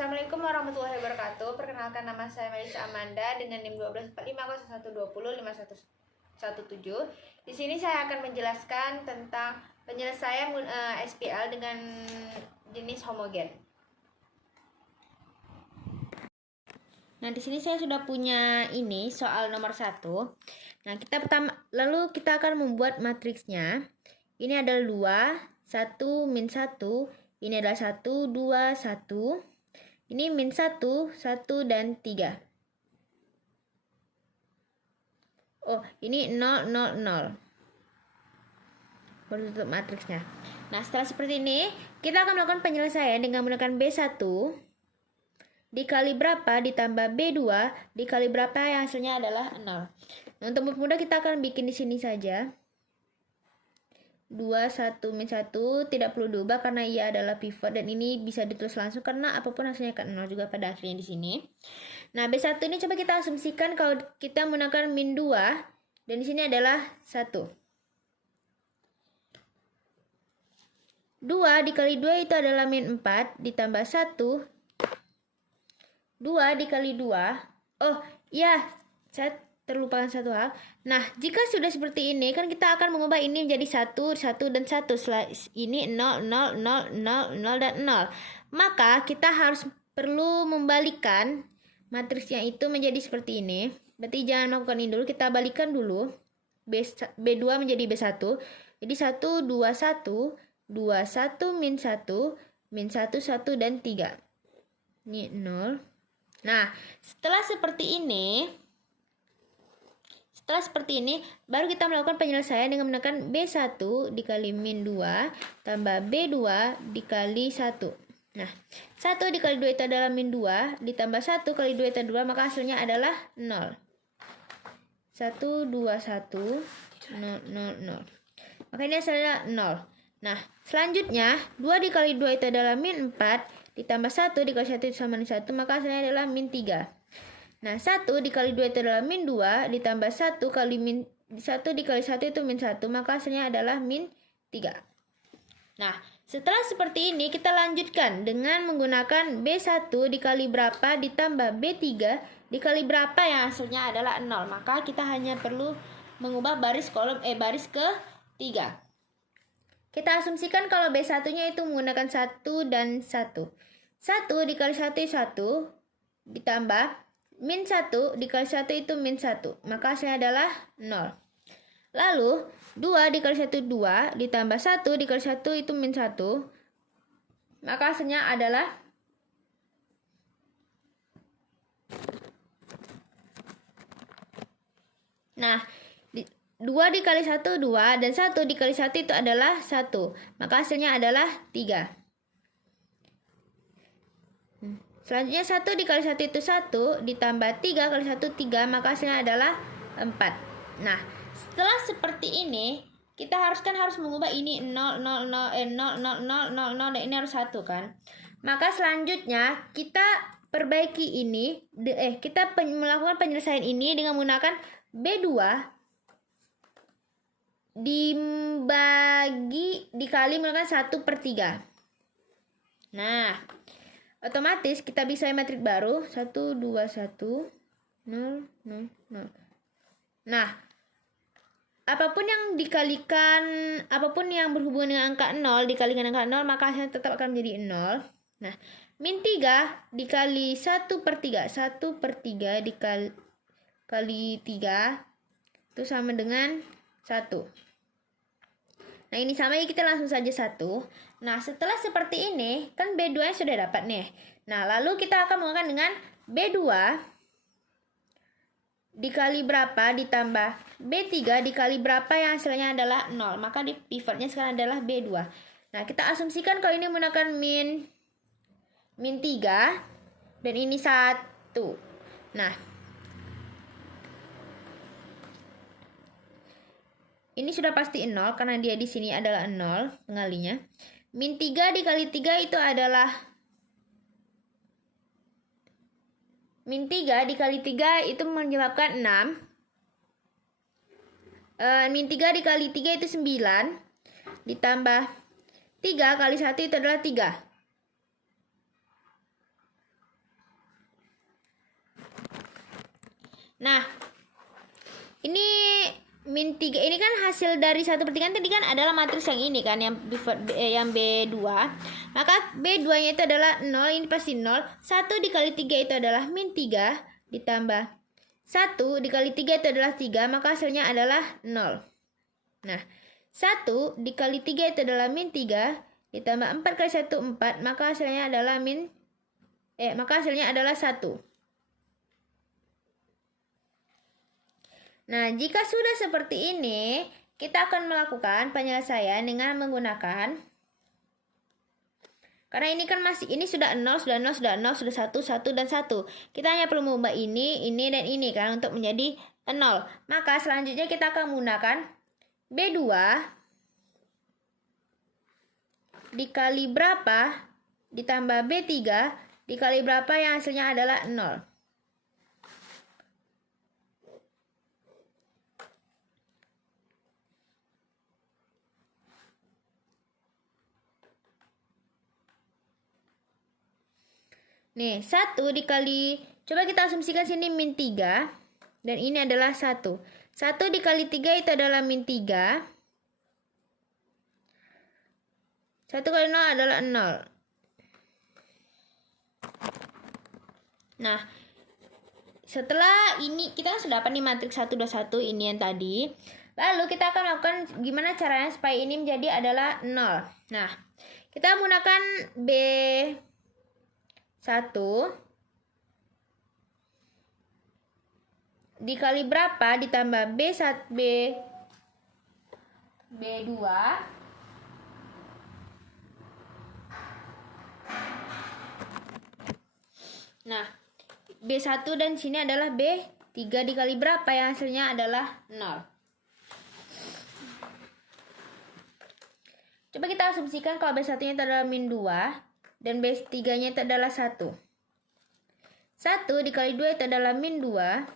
Assalamualaikum warahmatullahi wabarakatuh. Perkenalkan, nama saya Melisa Amanda dengan NIM 124501205117. Di sini saya akan menjelaskan tentang penyelesaian SPL dengan jenis homogen. Nah, di sini saya sudah punya ini soal nomor 1. Nah, lalu kita akan membuat matriksnya. Ini adalah 2, 1, min 1. Ini adalah 1, 2, 1. Ini min 1, 1, dan 3. Oh, ini 0, 0, 0. Baru tutup matriksnya. Nah, setelah seperti ini, kita akan melakukan penyelesaian dengan menggunakan B1 dikali berapa ditambah B2 dikali berapa yang hasilnya adalah 0. Nah, untuk mempermudah kita akan bikin di sini saja. 2, 1, min 1 tidak perlu diubah karena ia adalah pivot dan ini bisa ditulis langsung karena apapun hasilnya akan 0 juga pada akhirnya di sini. Nah, B1 ini coba kita asumsikan kalau kita menggunakan min 2 dan di sini adalah 1. 2 dikali 2 itu adalah min 4 ditambah 1. 2 dikali 2. Oh, iya, saya terlupakan satu hal. Nah, jika sudah seperti ini, kan kita akan mengubah ini menjadi 1, 1, dan 1. Setelah ini 0, 0, 0, 0, 0, dan 0. Maka kita harus perlu membalikkan matriksnya itu menjadi seperti ini. Berarti jangan melakukan ini dulu, kita balikan dulu. B2 menjadi B1. Jadi 1, 2, 1, 2, 1, min 1, min 1, 1, dan 3. Ini 0. Nah, setelah seperti ini, baru kita melakukan penyelesaian dengan menggunakan B1 dikali min 2 tambah B2 dikali 1. Nah, 1 dikali 2 itu adalah min 2 ditambah 1 kali 2 itu 2, maka hasilnya adalah 0. 1, 2, 1, 0, 0, 0. Maka ini hasilnya 0. Nah, selanjutnya 2 dikali 2 itu adalah min 4 ditambah 1 dikali 1 itu sama dengan 1, maka hasilnya adalah min 3. Nah, 1 dikali 2 itu adalah min 2 ditambah 1 kali min 1 dikali 1 itu min 1, maka hasilnya adalah min 3. Nah, setelah seperti ini kita lanjutkan dengan menggunakan B1 dikali berapa ditambah B3 dikali berapa yang hasilnya adalah 0. Maka kita hanya perlu mengubah baris ke 3. Kita asumsikan kalau B1-nya itu menggunakan 1 dan 1. 1 dikali 1 itu 1 ditambah min 1 dikali 1 itu min 1. Maka hasilnya adalah 0. Lalu 2 dikali 1 2 ditambah 1 dikali 1 itu min 1. Maka hasilnya adalah Nah, 2 dikali 1 2 dan 1 dikali 1 itu adalah 1. Maka hasilnya adalah 3. Selanjutnya 1 dikali 1 itu 1 ditambah 3 kali 1 3, maka hasilnya adalah 4. Nah, setelah seperti ini kita harus mengubah ini 0 0 0 0 0 0 0 0 dan ini harus 1 kan. Maka selanjutnya kita perbaiki ini kita melakukan penyelesaian ini dengan menggunakan B2 dikali menggunakan 1/3. Nah, otomatis kita bisa metrik baru 1, 2, 1, 0, 0, 0. Nah, apapun yang berhubungan dengan angka 0 dikalikan angka 0, maka hasilnya tetap akan menjadi 0. Nah, min 3 dikali 1/3. 1/3 dikali 3 itu sama dengan 1. Nah, ini sama, ya kita langsung saja 1. Nah, setelah seperti ini, kan B2 nya sudah dapat nih. Nah, lalu kita akan menggunakan dengan B2 dikali berapa ditambah B3 dikali berapa yang hasilnya adalah 0. Maka di pivotnya sekarang adalah B2. Nah, kita asumsikan kalau ini menggunakan min 3 dan ini 1. Nah, ini sudah pasti 0 karena dia di sini adalah 0 pengalinya. Min 3 dikali 3 itu adalah min 3 dikali 3 itu menyebabkan 6. Min 3 dikali 3 itu 9 ditambah 3 kali 1 itu adalah 3. Nah, ini min 3 ini kan hasil dari 1/3 kan tadi kan adalah matriks yang ini kan yang B2. Maka B2-nya itu adalah 0, ini pasti 0. 1 dikali 3 itu adalah min 3 ditambah 1 dikali 3 itu adalah 3, maka hasilnya adalah 0. Nah, 1 dikali 3 itu adalah min 3 ditambah 4 kali 1 4, maka hasilnya adalah maka hasilnya adalah 1. Nah, jika sudah seperti ini, kita akan melakukan penyelesaian dengan menggunakan, karena ini kan ini sudah 0, sudah 0, sudah 0, sudah 1, 1, dan 1. Kita hanya perlu mengubah ini, dan ini kan untuk menjadi 0. Maka selanjutnya kita akan menggunakan B2 dikali berapa ditambah B3 dikali berapa yang hasilnya adalah 0. Nih, 1 dikali, coba kita asumsikan sini min 3, dan ini adalah 1. 1 dikali 3 itu adalah min 3. 1 kali 0 adalah 0. Nah, setelah ini, kita sudah dapat nih matriks 1, 2, 1, ini yang tadi. Lalu kita akan melakukan gimana caranya supaya ini menjadi adalah 0. Nah, kita menggunakan B1 dikali berapa ditambah B2 nah, B1 dan sini adalah B3 dikali berapa yang hasilnya adalah 0. Coba kita asumsikan kalau B1 nya itu adalah min 2 dan B3 nya itu adalah 1. 1 dikali 2 itu adalah min 2.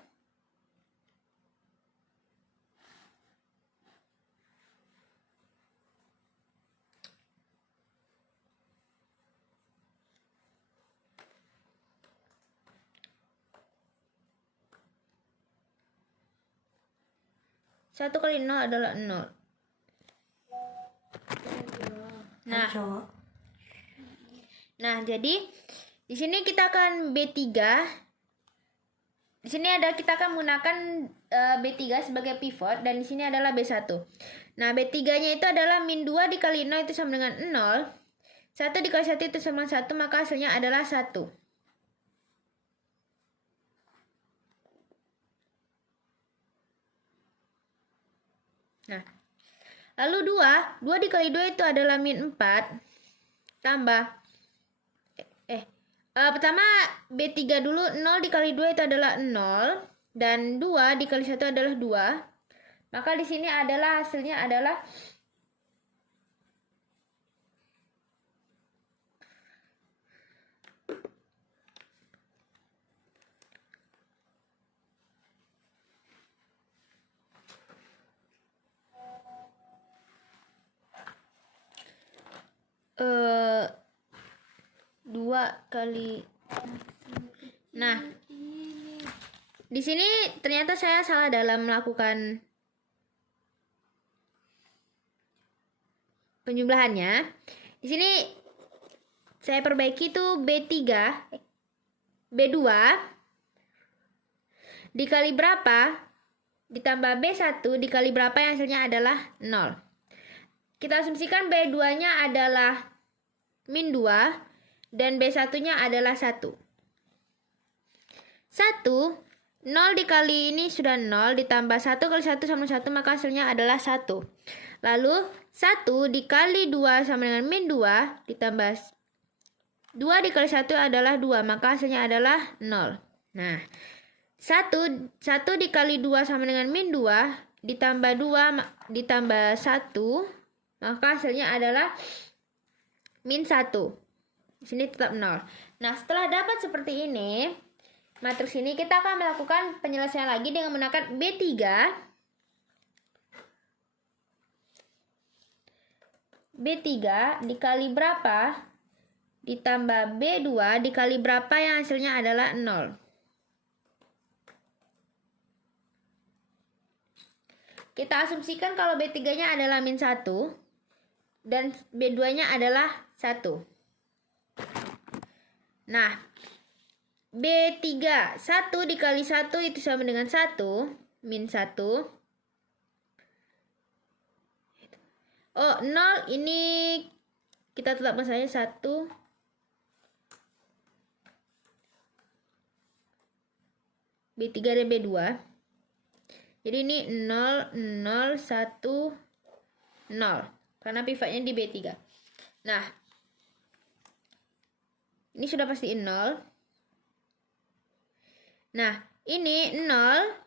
Satu kali 0 adalah 0. Nah, jadi di sini kita akan B3. Di sini kita akan menggunakan B3 sebagai pivot dan di sini adalah B1. Nah, B3-nya itu adalah min 2 dikali 0 itu sama dengan 0. 1 dikali 1 itu sama 1, maka hasilnya adalah 1. Nah, lalu 2 dikali 2 itu adalah min 4 tambah pertama B3 dulu, 0 dikali 2 itu adalah 0 dan 2 dikali 1 adalah 2. Maka di sini adalah hasilnya adalah dua kali. Nah, di sini ternyata saya salah dalam melakukan penjumlahannya. Di sini saya perbaiki itu B2 dikali berapa ditambah B1 dikali berapa yang hasilnya adalah 0. Kita asumsikan B2-nya adalah min 2 dan B1-nya adalah 1. 1, 0 dikali ini sudah 0 ditambah 1 kali 1 sama 1, maka hasilnya adalah 1. Lalu 1 dikali 2 sama dengan min 2 ditambah 2 dikali 1 adalah 2, maka hasilnya adalah 0. Nah, 1 dikali 2 sama dengan min 2 ditambah 2 ditambah 1, maka hasilnya adalah min 1. Di sini tetap 0. Nah, setelah dapat seperti ini, matriks ini kita akan melakukan penyelesaian lagi dengan menggunakan B3 dikali berapa ditambah B2 dikali berapa yang hasilnya adalah 0. kita asumsikan kalau B3-nya adalah min 1 dan B2-nya adalah 1. Nah, B3, 1 dikali 1 itu sama dengan 1, min 1. Oh, 0 ini kita tetapkan saja 1. B3 dan B2. Jadi ini 0, 0, 1, 0. Karena pivotnya di B3. Nah, ini sudah pasti 0. Nah, ini 0.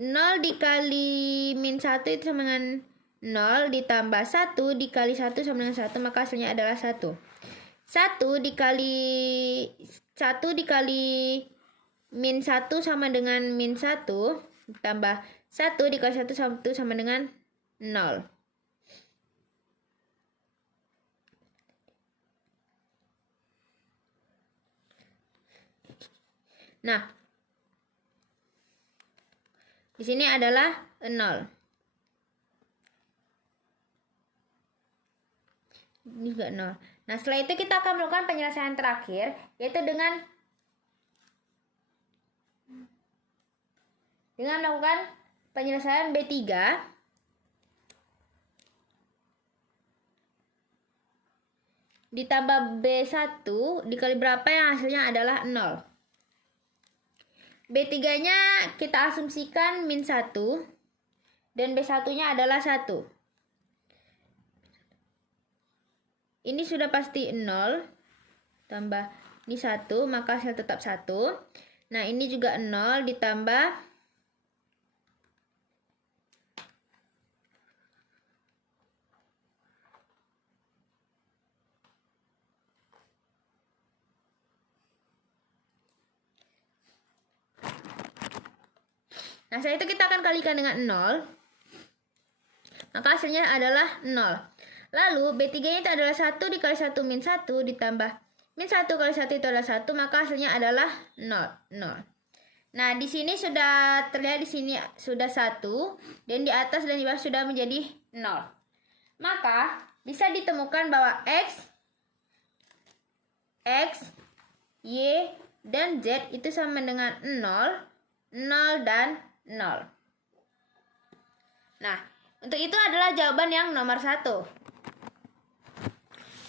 0 dikali min 1 itu sama dengan 0 ditambah 1 dikali 1 sama dengan 1. Maka hasilnya adalah 1. 1 dikali min 1 sama dengan min 1. Ditambah 1 dikali 1 sama dengan 0. Nah, di sini adalah 0. Ini juga 0. Nah, setelah itu kita akan melakukan penyelesaian terakhir, yaitu dengan melakukan penyelesaian B3 ditambah B1 dikali berapa yang hasilnya adalah 0. B3-nya kita asumsikan min 1 dan B1-nya adalah 1. Ini sudah pasti 0 tambah ini 1, maka hasil tetap 1. Nah, ini juga 0 ditambah Nah, setelah itu kita akan kalikan dengan 0. Maka hasilnya adalah 0. Lalu B3-nya itu adalah 1 dikali 1 min 1 ditambah min 1 kali 1 itu adalah 1, maka hasilnya adalah 0. Nah, di sini sudah terlihat, di sini sudah 1 dan di atas dan di bawah sudah menjadi 0. Maka bisa ditemukan bahwa X, Y, dan Z itu sama dengan 0, 0, dan 0. Nah, untuk itu adalah jawaban yang nomor 1.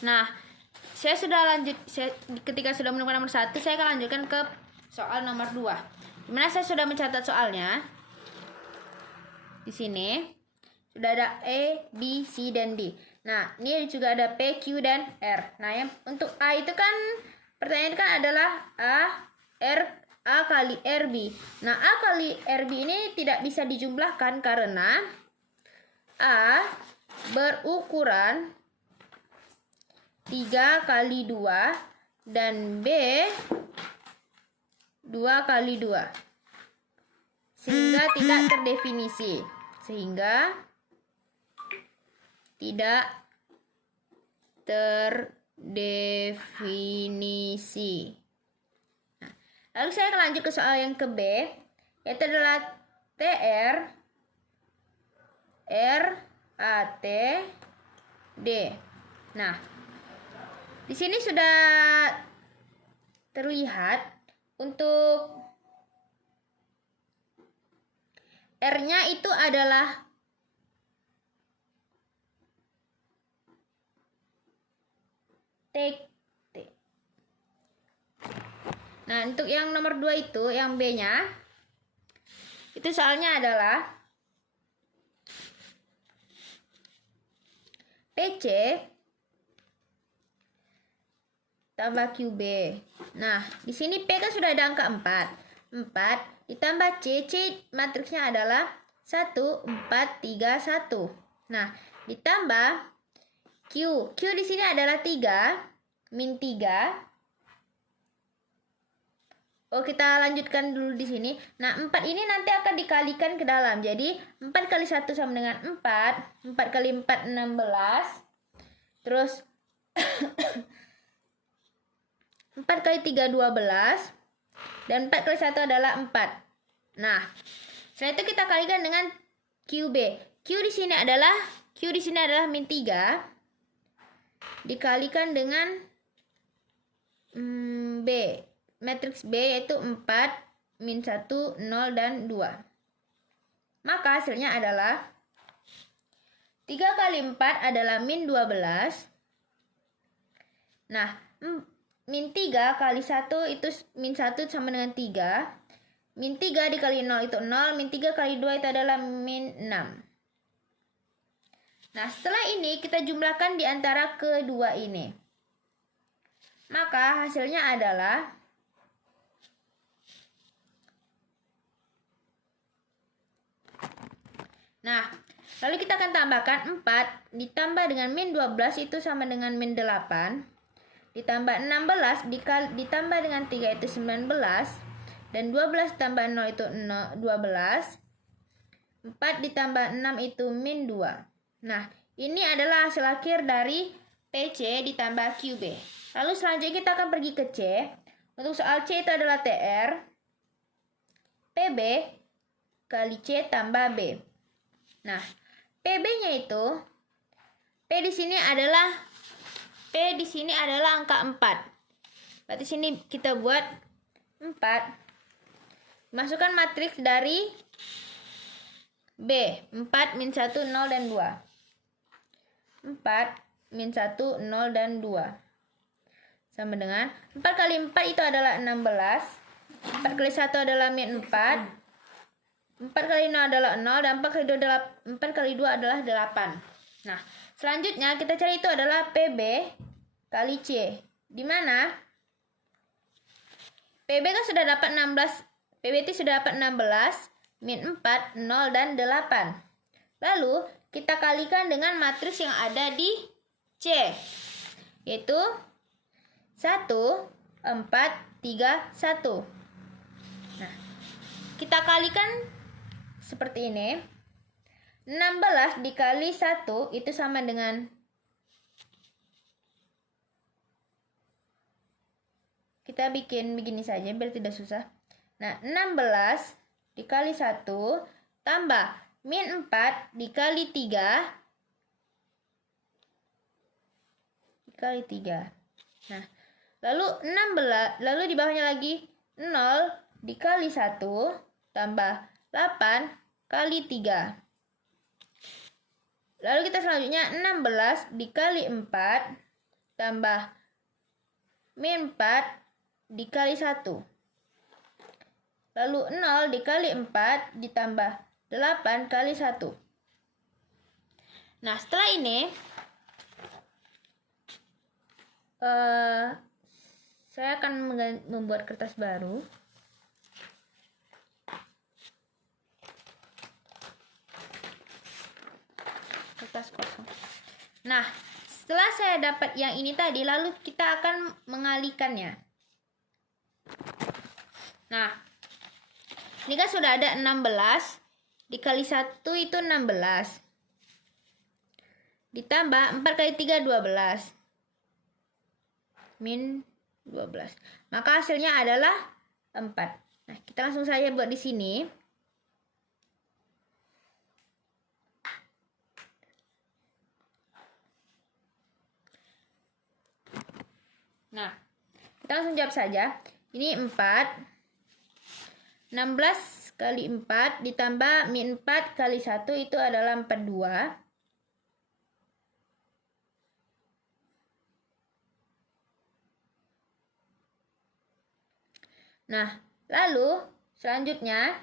Nah, ketika sudah menemukan nomor 1, saya akan lanjutkan ke soal nomor 2. Dimana saya sudah mencatat soalnya. Di sini sudah ada E, B, C, dan D. Nah, ini juga ada P, Q, dan R. Nah, yang untuk A itu kan pertanyaan kan adalah A kali RB. Nah, A kali RB ini tidak bisa dijumlahkan karena A berukuran 3 kali 2 dan B 2 kali 2. Sehingga tidak terdefinisi. Lalu saya akan lanjut ke soal yang ke B, yaitu adalah TR, RAT, D. Nah, di sini sudah terlihat untuk R-nya itu adalah T. Nah, untuk yang nomor 2 itu, yang B-nya, itu soalnya adalah PC tambah QB. Nah, di sini P kan sudah ada angka 4. 4 ditambah C matriksnya adalah 1, 4, 3, 1. Nah, ditambah Q di sini adalah 3, min 3. Oh, kita lanjutkan dulu di sini. Nah, 4 ini nanti akan dikalikan ke dalam. Jadi, 4 kali 1 sama dengan 4. 4 kali 4, 16. Terus, 4 kali 3, 12. Dan 4 kali 1 adalah 4. Nah, setelah itu kita kalikan dengan QB. Q di sini adalah min 3 dikalikan dengan B. Matriks B yaitu 4, min 1, 0, dan 2. Maka hasilnya adalah 3 kali 4 adalah min 12. Nah, min 3 kali 1 itu min 1 sama dengan 3. Min 3 dikali 0 itu 0. Min 3 kali 2 itu adalah min 6. Nah, setelah ini kita jumlahkan di antara kedua ini. Maka hasilnya adalah lalu kita akan tambahkan 4 ditambah dengan min 12 itu sama dengan min 8. Ditambah 16 ditambah dengan 3 itu 19. Dan 12 tambah 0 itu 12. 4 ditambah 6 itu min 2. Nah, ini adalah hasil akhir dari PC ditambah QB. Lalu selanjutnya kita akan pergi ke C. Untuk soal C itu adalah TR PB kali C tambah B. Nah, PB-nya itu P di sini adalah angka 4. Berarti sini kita buat 4. Masukkan matriks dari B, 4, min 1, 0, dan 2. 4, min 1, 0, dan 2. Sama dengan 4 kali 4 itu adalah 16. 4 kali 1 adalah min 4. 4 kali 0 adalah 0. Dan 4 kali 2 adalah 8. Nah, selanjutnya kita cari itu adalah PB kali C. Di mana PB kan sudah dapat 16. PB itu sudah dapat 16. Min 4, 0, dan 8. Lalu, kita kalikan dengan matriks yang ada di C. Yaitu 1, 4, 3, 1. Nah, kita kalikan seperti ini. 16 dikali 1 itu sama dengan kita bikin begini saja biar tidak susah. Nah, 16 dikali 1 tambah min 4 dikali 3 dikali 3. Nah, lalu di bawahnya lagi 0 dikali 1 tambah 8 kali 3. Lalu kita selanjutnya 16 dikali 4 tambah min 4 dikali 1. Lalu 0 dikali 4 ditambah 8 kali 1. Nah, setelah ini saya akan membuat kertas baru. Kertas kosong. Nah, setelah saya dapat yang ini tadi, lalu kita akan mengalihkannya. Nah, ini kan sudah ada 16 dikali 1 itu 16. Ditambah 4 kali 3 12. Min 12. Maka hasilnya adalah 4. Nah, kita langsung saja buat di sini. Nah, kita langsung jawab saja. Ini 4. 16 kali 4 ditambah min 4 kali 1 itu adalah 42. Nah, lalu selanjutnya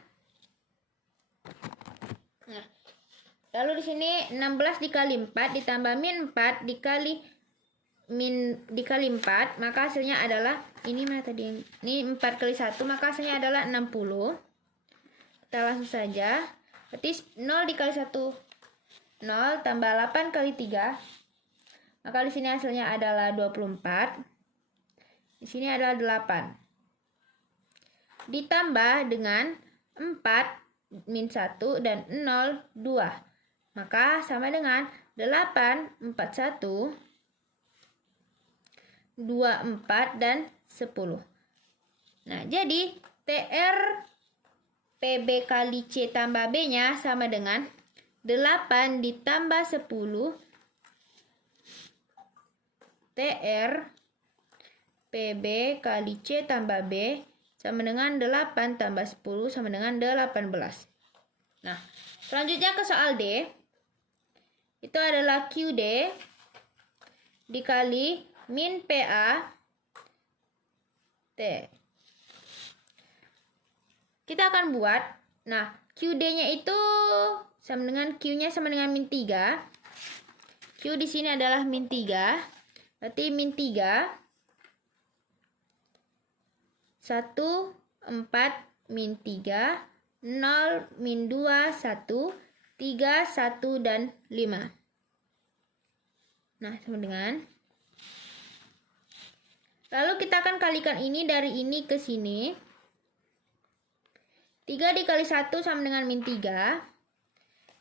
lalu di sini 16 dikali 4 ditambah min 4 dikali 4, maka hasilnya adalah ini mana tadi? Ini 4 kali 1, maka hasilnya adalah 60. Kita langsung saja. Berarti 0 dikali 1 0 tambah 8 kali 3. Maka di sini hasilnya adalah 24. Di sini adalah 8. Ditambah dengan 4 min 1 dan 0 2. Maka sama dengan 8 4 1 2, 4, dan 10. Nah, jadi TR PB kali C tambah B-nya sama dengan 8 ditambah 10 TR PB kali C tambah B sama dengan 8 tambah 10 sama dengan 18. Nah, selanjutnya ke soal D. Itu adalah QD dikali min PA T. Kita akan buat, nah QD-nya itu sama dengan Q-nya sama dengan min 3. Q di sini adalah min 3. Berarti min 3 1 4 min 3 0 min 2 1 3 1 dan 5. Nah, sama dengan, lalu kita akan kalikan ini dari ini ke sini. 3 dikali 1 sama dengan min 3.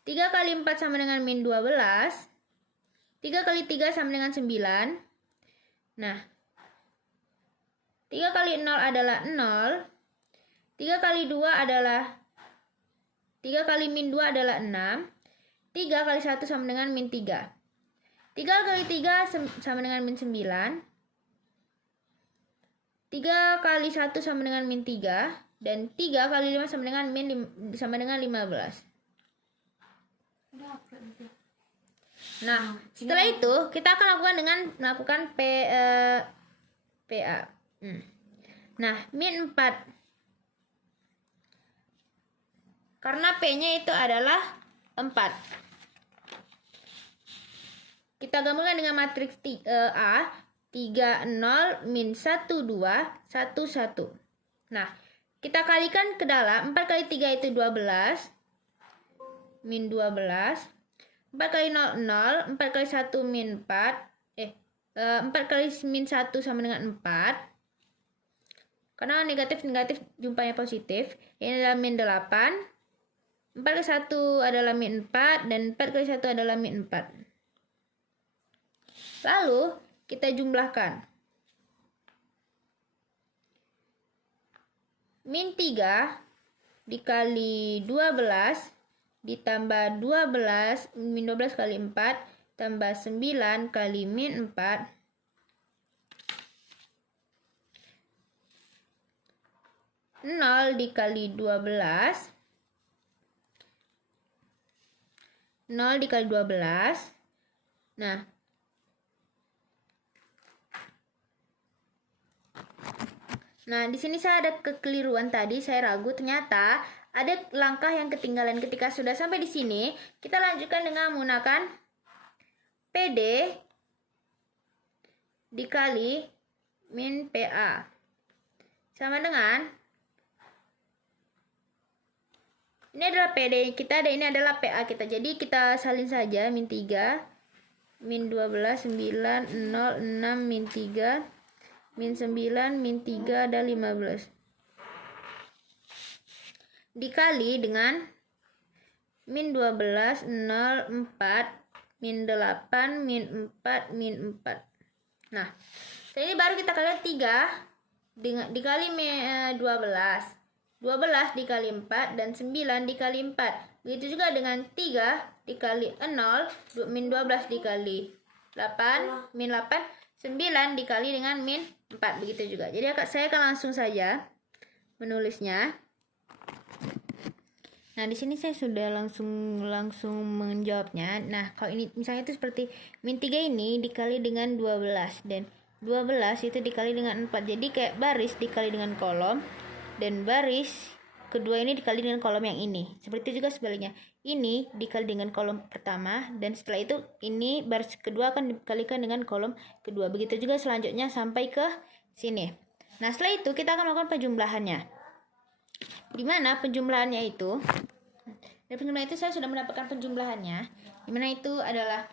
3 kali 4 sama dengan min 12. 3 kali 3 sama dengan 9. Nah, 3 kali 0 adalah 0. 3 kali 2 adalah 3 kali min 2 adalah 6. 3 kali 1 sama dengan min 3. 3 kali 3 sama dengan min 9. 3 kali 1 sama dengan min 3. Dan 3 kali 5 sama dengan sama dengan 15. Nah, setelah itu kita akan lakukan dengan melakukan PA. Nah, min 4. Karena P-nya itu adalah 4. Kita gabungkan dengan matriks A. 3, 0, min 1, 2, 1, 1. Nah, kita kalikan ke dalam. 4 kali 3 itu 12. Min 12. 4 kali 0, 0. 4 kali 1 min 4. 4 kali min 1 sama dengan 4. Karena negatif-negatif jumpanya positif. Ini adalah min 8. 4 kali 1 adalah min 4. Dan 4 kali 1 adalah min 4. Lalu kita jumlahkan. Min 3 dikali 12 ditambah 12, min 12 kali 4 tambah 9 kali min 4 0 dikali 12 0 dikali 12. Nah, di sini saya ada kekeliruan tadi, saya ragu, ternyata ada langkah yang ketinggalan. Ketika sudah sampai di sini, kita lanjutkan dengan menggunakan PD dikali min PA. Sama dengan, ini adalah PD kita dan ini adalah PA kita. Jadi kita salin saja, min 3, min 12, 9, 0, 6, min 3, min 9, min 3, dan 15. Dikali dengan min 12, 0, 4, min 8, min 4, min 4. Nah, ini baru kita kalikan 3 dikali 12. 12 dikali 4 dan 9 dikali 4. Begitu juga dengan 3 dikali 0, min 12 dikali 8, min 8, 9 dikali dengan min 4. Begitu juga. Jadi saya akan langsung saja menulisnya. Nah, di sini saya sudah langsung menjawabnya. Nah, kalau ini misalnya itu seperti min 3 ini dikali dengan 12 dan 12 itu dikali dengan 4. Jadi kayak baris dikali dengan kolom dan baris kedua ini dikali dengan kolom yang ini. Seperti juga sebaliknya. Ini dikali dengan kolom pertama dan setelah itu ini baris kedua akan dikalikan dengan kolom kedua. Begitu juga selanjutnya sampai ke sini. Nah, setelah itu kita akan melakukan penjumlahannya. Di mana penjumlahannya itu? Dari penjumlahan itu saya sudah mendapatkan penjumlahannya. Di mana itu adalah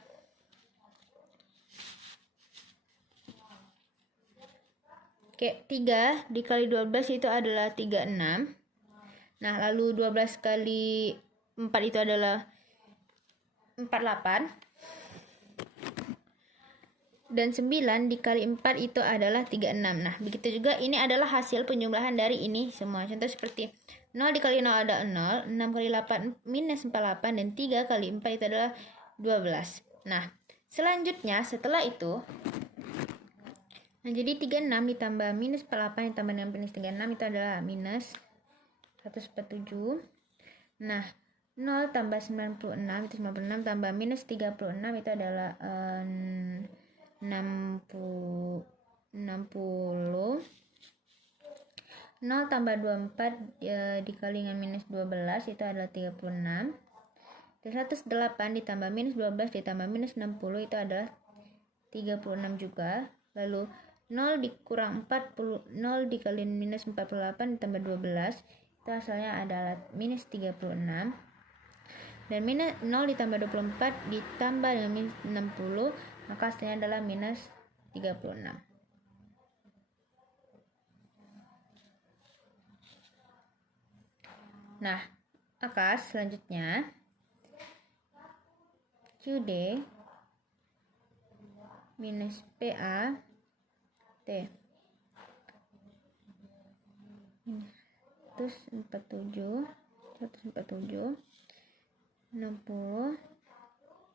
Oke, 3 dikali 12 itu adalah 36. Nah, lalu 12 kali 4 itu adalah 48. dan 9 dikali 4 itu adalah 36. Nah, begitu juga ini adalah hasil penjumlahan dari ini semua. Contoh seperti 0 dikali 0 ada 0, 6 kali 8 minus 48, dan 3 kali 4 itu adalah 12. Nah, selanjutnya setelah itu, nah jadi 36 ditambah minus 48 ditambah dengan minus 36 itu adalah minus 147. Nah, 0 tambah 96 itu 96 tambah minus 36 itu adalah 60. 0 tambah 24 dikali dengan minus 12 itu adalah 36. Dan 108 ditambah minus 12 ditambah minus 60 itu adalah 36 juga. Lalu 0 dikurang 40, 0 dikali minus 48 ditambah 12 itu hasilnya adalah minus 36. Dan minus 0 ditambah 24 ditambah dengan minus 60, maka hasilnya adalah minus 36. Nah, maka selanjutnya QD minus PA T 147 60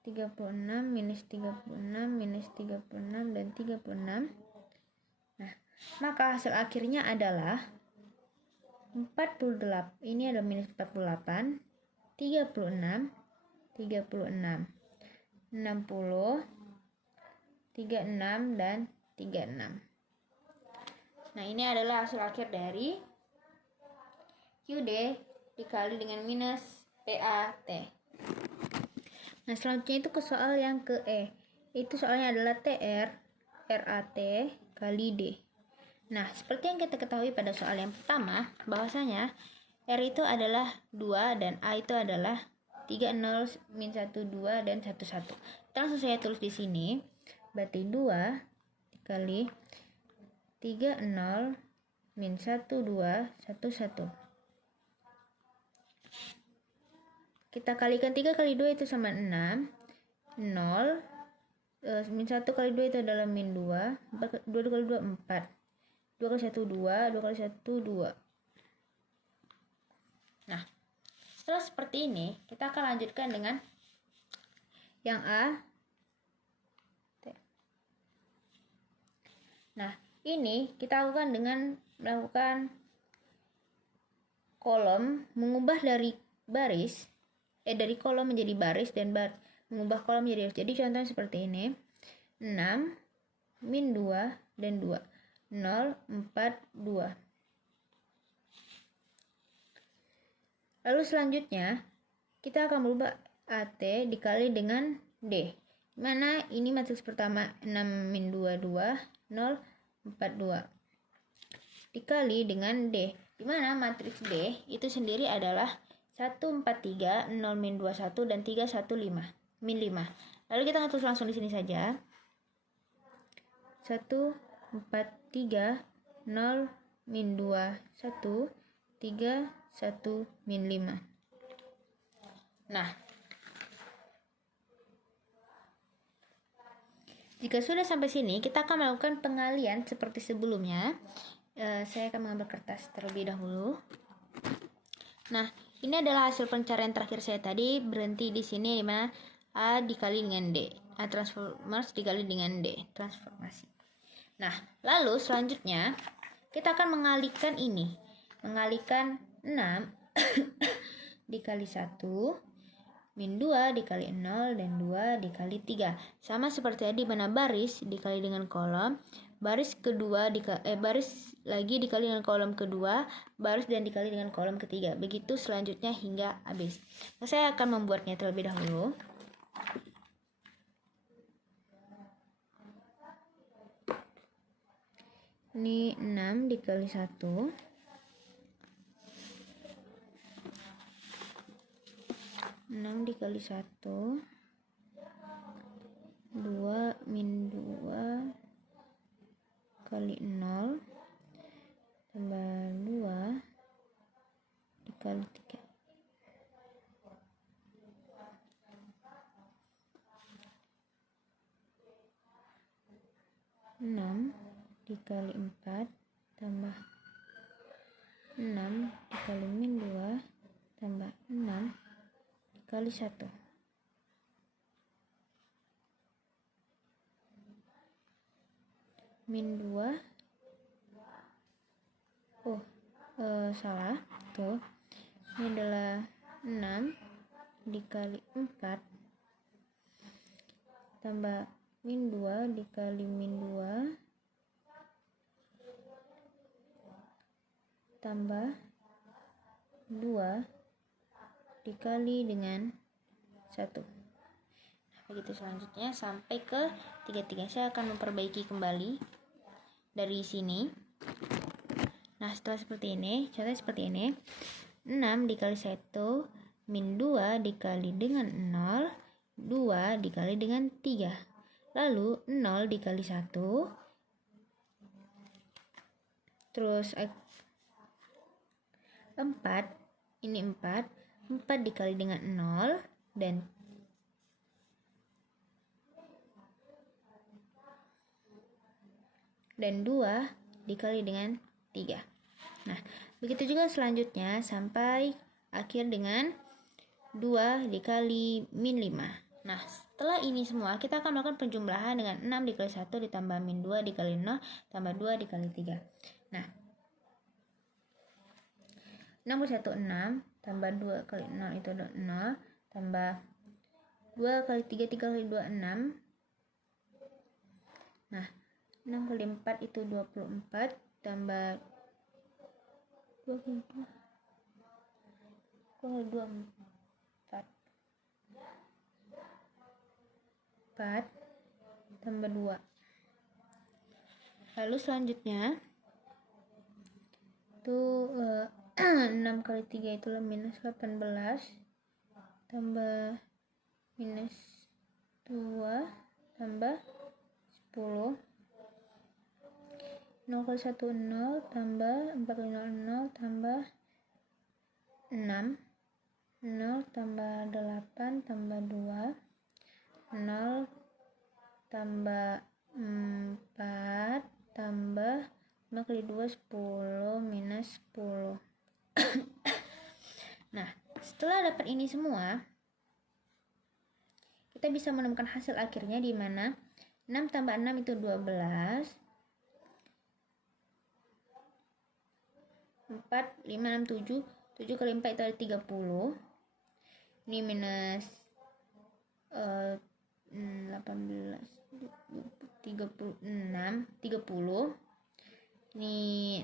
36 minus 36 minus 36 dan 36. Nah, maka hasil akhirnya adalah 48. Ini adalah minus 48, 36, 36, 60, 36 dan 36. Nah, ini adalah hasil akhir dari QD dikali dengan minus PAT. Nah, selanjutnya itu ke soal yang ke E. Itu soalnya adalah TR RAT kali D. Nah, seperti yang kita ketahui pada soal yang pertama, bahwasanya R itu adalah 2 dan A itu adalah 3, 0, min 1, 2, dan 1, 1. Langsung saya tulis di sini. Berarti 2 dikali 3, 0, min 1, 2, 1, 1. Kita kalikan 3 kali 2 itu sama 6. 0. Min 1 kali 2 itu adalah min 2. 2 kali 2, 4. 2 kali 1, 2. 2 kali 1, 2. Nah, setelah seperti ini, kita akan lanjutkan dengan yang A. T. Nah, ini kita lakukan dengan melakukan kolom, mengubah dari baris, dari kolom menjadi baris dan mengubah kolom menjadi baris. Jadi contohnya seperti ini. 6, min 2, dan 2. 0, 4, 2. Lalu selanjutnya, kita akan merubah AT dikali dengan D. Mana ini matriks pertama 6, min 2, 2, 0, 4, 2. Dikali dengan D. Dimana matriks D itu sendiri adalah 1, 4, 3, 0, min 2, 1, dan 3, 1, 5. Min 5. Lalu kita tulis langsung di sini saja. 1, 4, 3, 0, min 2, 1, 3, 1, min 5. Nah, jika sudah sampai sini, kita akan melakukan pengalian seperti sebelumnya. Saya akan mengambil kertas terlebih dahulu. Nah, ini adalah hasil pencarian terakhir saya tadi, berhenti di sini di mana A dikali dengan D. A transformasi dikali dengan D, transformasi. Nah, lalu selanjutnya kita akan mengalihkan ini. Mengalihkan 6 dikali 1, min 2 dikali 0, dan 2 dikali 3. Sama seperti tadi, mana baris dikali dengan kolom, baris kedua baris lagi dikali dengan kolom kedua, baris dan dikali dengan kolom ketiga. Begitu selanjutnya hingga habis. Nah, saya akan membuatnya terlebih dahulu. Ini 6 dikali 1. 6 dikali 1, 2 min 2 kali 0 tambah 2 dikali 3. 6 dikali 4 tambah 6 dikali min 2 tambah 6 dikali 1. Min 2. Salah. Tuh. Ini adalah 6 dikali 4 tambah min 2 dikali min 2 tambah 2 dikali dengan 1. Begitu selanjutnya sampai ke 33. Saya akan memperbaiki kembali dari sini. Nah, setelah seperti ini, contohnya seperti ini. 6 dikali 1 min 2 dikali dengan 0, 2 dikali dengan 3. Lalu 0 dikali 1. Terus 4, ini 4 dikali dengan 0 dan 2 dikali dengan 3. Nah, begitu juga selanjutnya sampai akhir dengan 2 dikali min 5. Nah, setelah ini semua kita akan melakukan penjumlahan dengan 6 dikali 1 ditambah min 2 dikali 0 tambah 2 dikali 3. Nah, 6 kali 1 6 tambah 2 kali 0 itu adalah 0 tambah 2 kali 3 kali 2 6. Nah, 6 kali 4 itu 24 tambah 2 kali 2 4 tambah 2. Lalu selanjutnya itu 6 kali 3 itulah minus 18 tambah minus 2 tambah 10. 0 kali 1 0 tambah 4 kali 0 0 tambah 6. 0 tambah 8 tambah 2. 0 tambah 4 tambah 5 kali 2 10 minus 10. Nah, setelah dapat ini semua, kita bisa menemukan hasil akhirnya di mana 6 tambah 6 itu 12. 4, 5, 6, 7. 7 kali 4 itu ada 30. Ini minus 18, 36, 30. Ini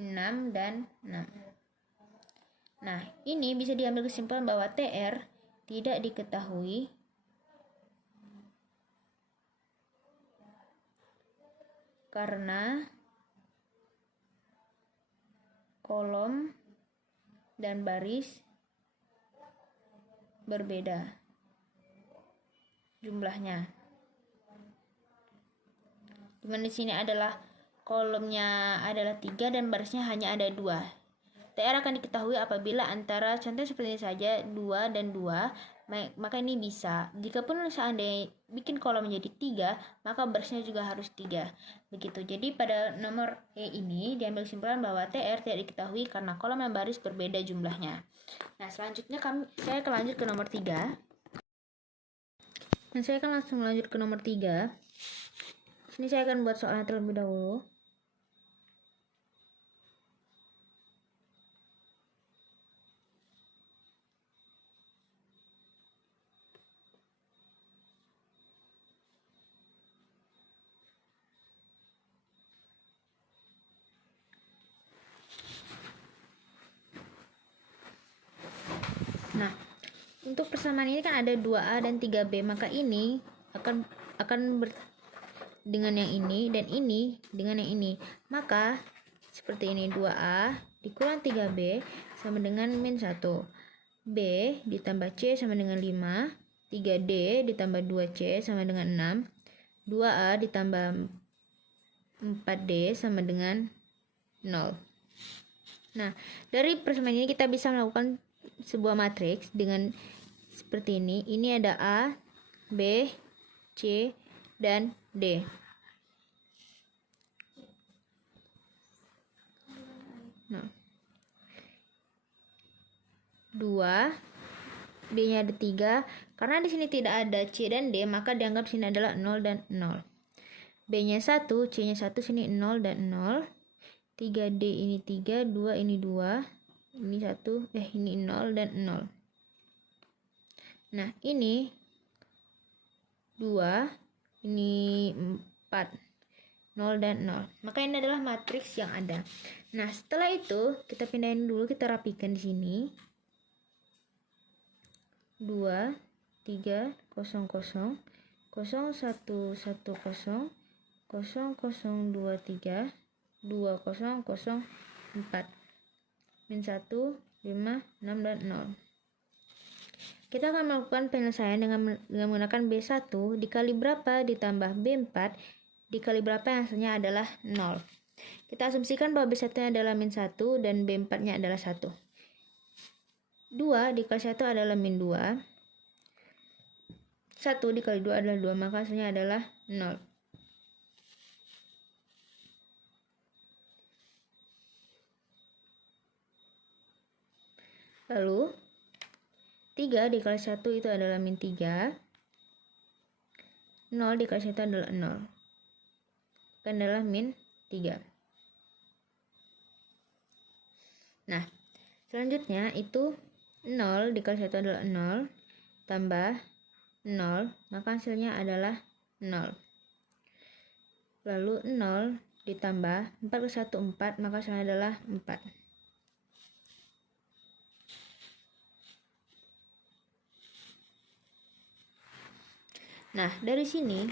6 dan 6. Nah, ini bisa diambil kesimpulan bahwa TR tidak diketahui karena kolom dan baris berbeda jumlahnya. Dimana di sini adalah kolomnya adalah 3 dan barisnya hanya ada 2. TR akan diketahui apabila antara contoh seperti ini saja 2 dan 2, maka ini bisa. Jikapun seandainya bikin kolom menjadi 3, maka barisnya juga harus 3. Begitu. Jadi pada nomor E ini diambil kesimpulan bahwa TR tidak diketahui karena kolom dan baris berbeda jumlahnya. Nah, selanjutnya saya akan lanjut ke nomor 3. Dan saya akan langsung lanjut ke nomor 3. Ini saya akan buat soalnya terlebih dahulu. Nah, untuk persamaan ini kan ada 2A dan 3B, maka ini akan dengan yang ini dan ini dengan yang ini. Maka seperti ini, 2A dikurang 3B sama dengan min 1. B ditambah C sama dengan 5. 3D ditambah 2C sama dengan 6. 2A ditambah 4D sama dengan 0. Nah, dari persamaan ini kita bisa melakukan sebuah matriks dengan seperti ini. Ini ada A, B, C, dan D. 0. 2, D-nya ada 3. Karena di sini tidak ada C dan D, maka dianggap sini adalah 0 dan 0. B-nya 1, C-nya 1, sini 0 dan 0. 3D ini 3, 2 ini 2. Ini 1, ini 0 dan 0. Nah, ini 2, ini 4. 0 dan 0. Maka ini adalah matriks yang ada. Nah, setelah itu kita pindahin dulu, kita rapikan di sini. 2, 3, 0, 0, 0, 1, 1, 0, 0, 0, 2, 3, 2, 0, 0, 4. Min 1, 5, 6, dan 0. Kita akan melakukan penyelesaian dengan menggunakan B1 dikali berapa ditambah B4 dikali berapa yang hasilnya adalah 0. Kita asumsikan bahwa B1-nya adalah min 1 dan B4-nya adalah 1. 2 dikali 1 adalah min 2. 1 dikali 2 adalah 2, maka hasilnya adalah 0. Lalu 3 dikali 1 itu adalah min 3. 0 dikali 1 adalah 0. Kan adalah min 3. Nah, selanjutnya itu 0 dikali 1 adalah 0 tambah 0, maka hasilnya adalah 0. Lalu 0 ditambah 4 ke 1 4, maka hasilnya adalah 4. Nah, dari sini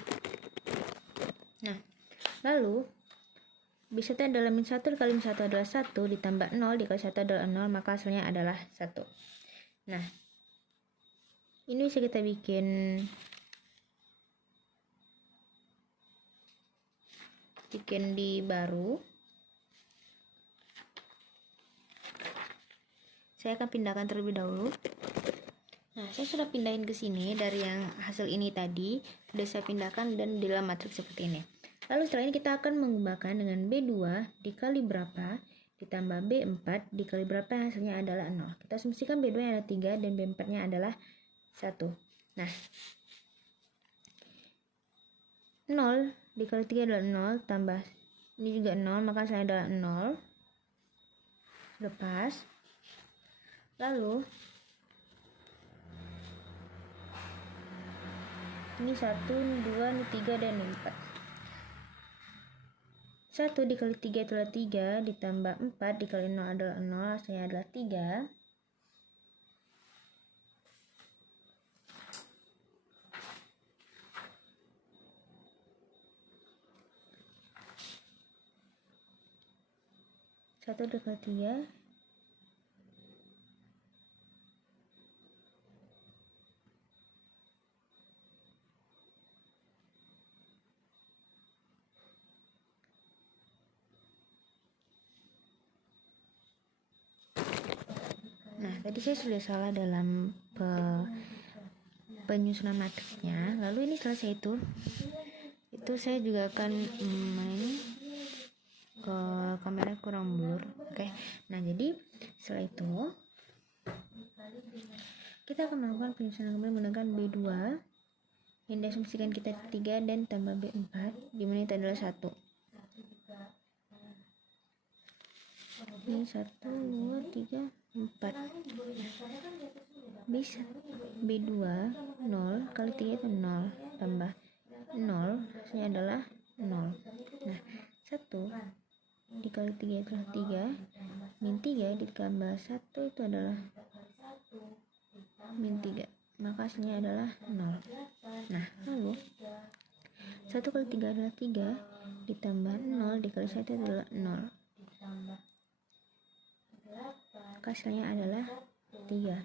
lalu B1 adalah min 1 dikali min 1 adalah 1 ditambah 0 dikali 1 adalah 0, maka hasilnya adalah 1. Nah, ini bisa kita bikin di baru. Saya akan pindahkan terlebih dahulu. Nah, saya sudah pindahin ke sini dari yang hasil ini tadi, sudah saya pindahkan dan di dalam matriks seperti ini. Lalu setelah ini kita akan mengubahkan dengan B2 dikali berapa ditambah B4 dikali berapa yang hasilnya adalah 0. Kita asumsikan B2 nya ada 3 dan B4-nya adalah 1. Nah, 0 dikali 3 adalah 0 tambah ini juga 0, maka hasilnya adalah 0. Lepas. Lalu ini 1, ini 2, ini 3, dan ini 4. 1 dikali 3 adalah 3, ditambah 4 dikali 0 adalah 0, hasilnya adalah 3. Satu dikali 3. Nah, tadi saya sudah salah dalam penyusunan matriksnya. Lalu ini selesai itu saya juga akan main ke kamera kurang blur. Oke. Nah, jadi setelah itu kita akan melakukan penyusunan kembali menggunakan B2 yang diasumsikan kita 3 dan tambah B4, dimana itu adalah 1. Ini 1, 2, 3, 4. Bisa B2 0 kali 3 itu 0 tambah 0, hasilnya adalah 0. Nah, 1 dikali 3 itulah 3, min 3 ditambah 1 itu adalah min 3, maka hasilnya adalah 0. Nah, lalu 1 kali 3 adalah 3 ditambah 0 dikali 1 adalah 0, maka hasilnya adalah 3.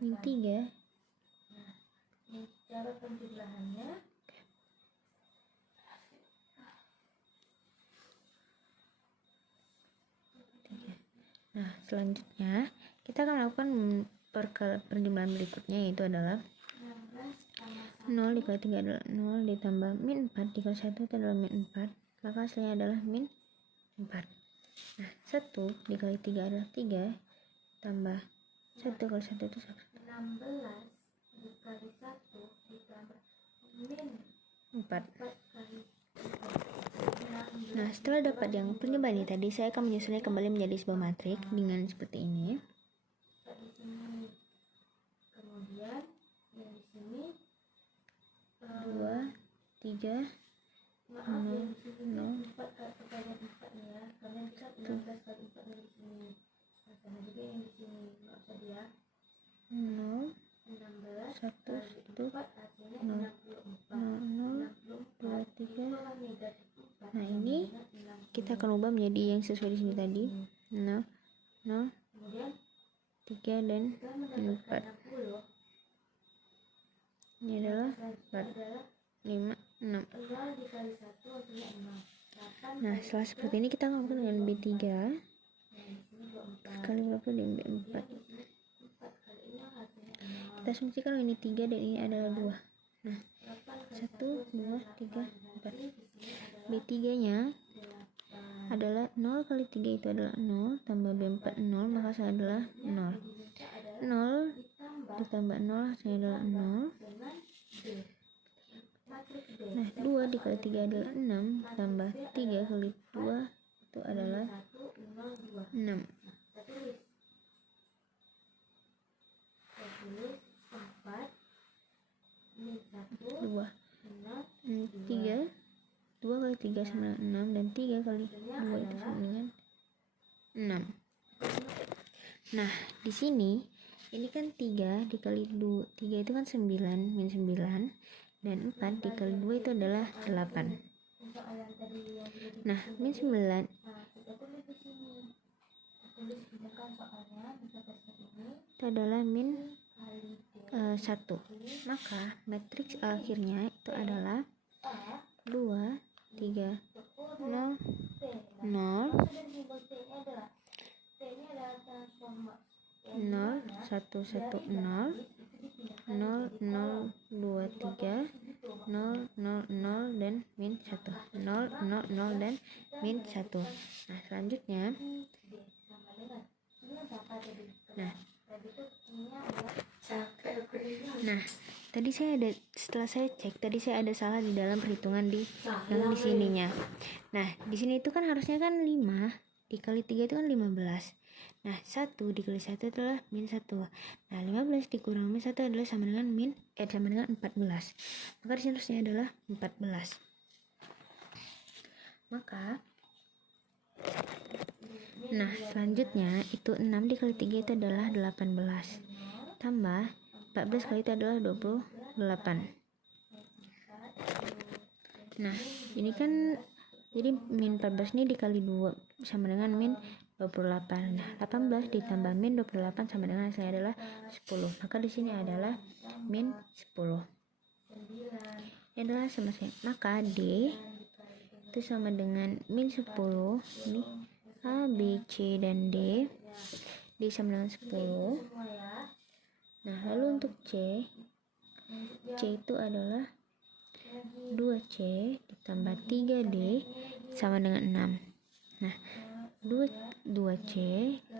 Min 3. Cara penjumlahannya Nah, selanjutnya kita akan melakukan penjumlahan berikutnya, yaitu adalah 16 0 dikali 3 adalah 0 ditambah min 4 dikali 1 itu adalah min 4, maka hasilnya adalah min 4. Nah, 1 dikali 3 adalah 3 tambah 1 kali 1 itu 1. 16 dikali 1 ditambah min 4. Nah, setelah dapat yang penyebabnya tadi, saya akan menyusunnya kembali menjadi sebuah matriks dengan seperti ini. Kemudian yang di sini 2, 3, 0, 0, 4 kali 4 ya, karena bisa 16 kali 4 dari sini. Sama juga yang di sini, nggak usah dia. 0, 16 1, 1, 4 hasilnya 0, 0, 0, 2, 3. Nah, ini kita akan ubah menjadi yang sesuai di sini tadi. 0, 0, 3 dan 4. Ini adalah 4, 5, 6. Nah, setelah seperti ini kita ngomong dengan B3 kali berapa dengan B4. Kita asumsikan ini 3 dan ini adalah 2. Nah, 1, 2, 3, 4. B3 nya adalah 0 kali 3 itu adalah 0 tambah B4 0, maka hasilnya adalah 0. 0 ditambah 0 hasilnya adalah 0. Nah, 2 dikali 3 adalah 6 tambah 3 kali 2 itu adalah 6. 2 3 2 kali 3 sama dengan 6 dan 3 kali 2 itu sama dengan 6. Nah, di sini ini kan 3 dikali 2, 3 itu kan 9, min 9, dan 4 dikali 2 itu adalah 8. Nah, min 9 itu adalah min 1. Maka matriks akhirnya itu adalah 2, 3, 0, 0, 0, 1, 1, 0, 0, 0, 2, 3, 0, 0, 0, dan min 1. 0, 0, 0, dan min 1. Nah, selanjutnya, Nah, tadi saya ada, setelah saya cek, tadi saya ada salah di dalam perhitungan di yang di sininya. Nah, di sini itu kan harusnya kan 5 dikali 3 itu kan 15. Nah, 1 dikali 1 adalah min 1. Nah, 15 dikurang min 1 adalah sama dengan sama dengan 14. Maka di sini harusnya adalah 14. Maka nah, selanjutnya itu 6 dikali 3 itu adalah 18. Tambah 14 kali itu adalah 28. Nah, ini kan jadi min 14 ini dikali 2 sama dengan min 28. Nah, 18 ditambah min 28 sama dengan hasilnya adalah 10. Maka di sini adalah min 10. Ini adalah sama saya. Maka D itu sama dengan min 10. Ini A, B, C, dan D. D sama dengan 10. Nah, lalu untuk C itu adalah 2C ditambah 3D sama dengan 6. Nah, 2C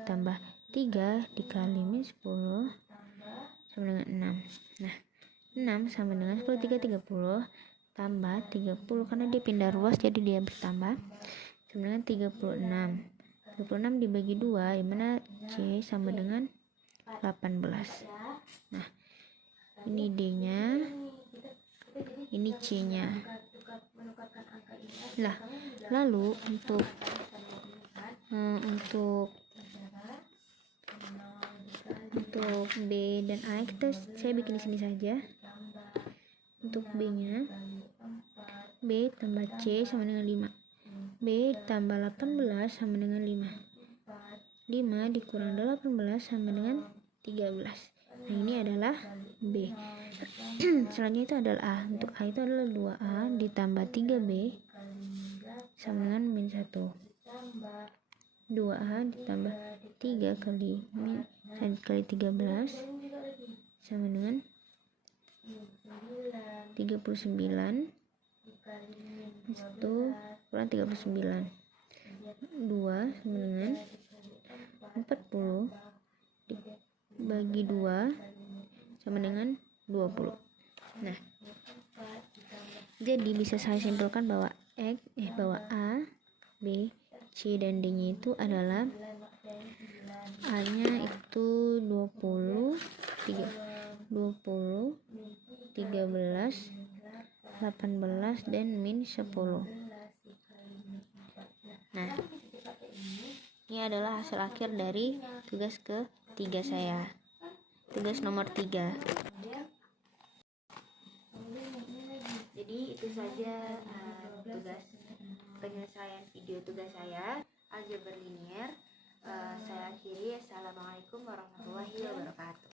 tambah 3 dikali min 10 sama dengan 6. Nah, 6 sama dengan 10, 3, 30 tambah 30 karena dia pindah ruas jadi dia bertambah sama dengan 36. 36 dibagi 2 dimana C sama dengan 18. Nah, ini D-nya, ini C-nya. Nah, lalu untuk B dan A saya bikin di sini saja. Untuk B-nya, B tambah C sama dengan 5. B tambah 18 sama dengan 5. 5 dikurang 18 sama dengan 13. Nah, ini adalah B. Selanjutnya itu adalah A. Untuk A itu adalah 2A ditambah 3B sama dengan min 1. 2A ditambah 3 kali 13 sama dengan 39 dikali min itu kurang 39. 2 sama dengan 40 dibagi 2 sama dengan 20. Nah, jadi bisa saya simpulkan bahwa bahwa A, B, C dan D-nya itu adalah A-nya itu 20, 13, 18 dan min 10. Nah, ini adalah hasil akhir dari tugas ketiga saya. Tugas nomor 3. Jadi itu saja tugas penyelesaian video tugas saya aljabar linier. Saya akhiri. Assalamualaikum warahmatullahi wabarakatuh.